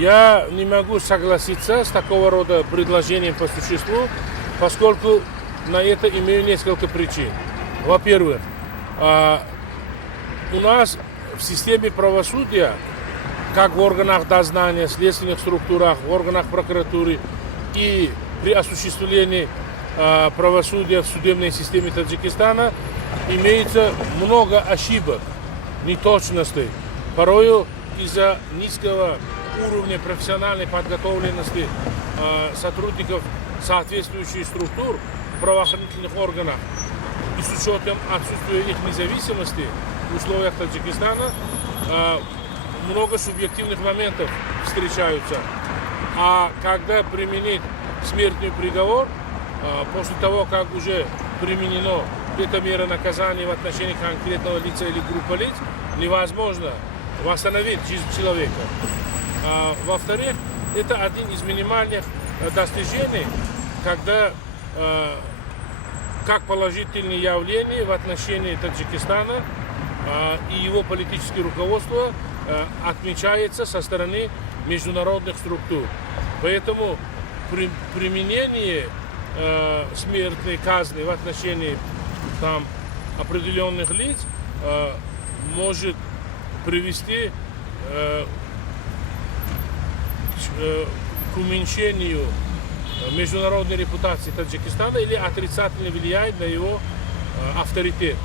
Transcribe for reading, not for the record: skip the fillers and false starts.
Я не могу согласиться с такого рода предложением по существу, поскольку на это имею несколько причин. Во-первых, у нас в системе правосудия, как в органах дознания, следственных структурах, в органах прокуратуры и при осуществлении правосудия в судебной системе Таджикистана, имеется много ошибок, неточностей. Порою из-за низкого уровня профессиональной подготовленности сотрудников соответствующих структур в правоохранительных органах и с учетом отсутствия их независимости в условиях Таджикистана много субъективных моментов встречаются. А когда применить смертный приговор, после того, как уже применено эта мера наказания в отношении конкретного лица или группы лиц, невозможно восстановить жизнь человека. Во-вторых, это один из минимальных достижений, когда как положительные явления в отношении Таджикистана и его политическое руководство отмечается со стороны международных структур. Поэтому применение смертной казни в отношении определенных лиц может привести к уменьшению международной репутации Таджикистана или отрицательно влияет на его авторитет.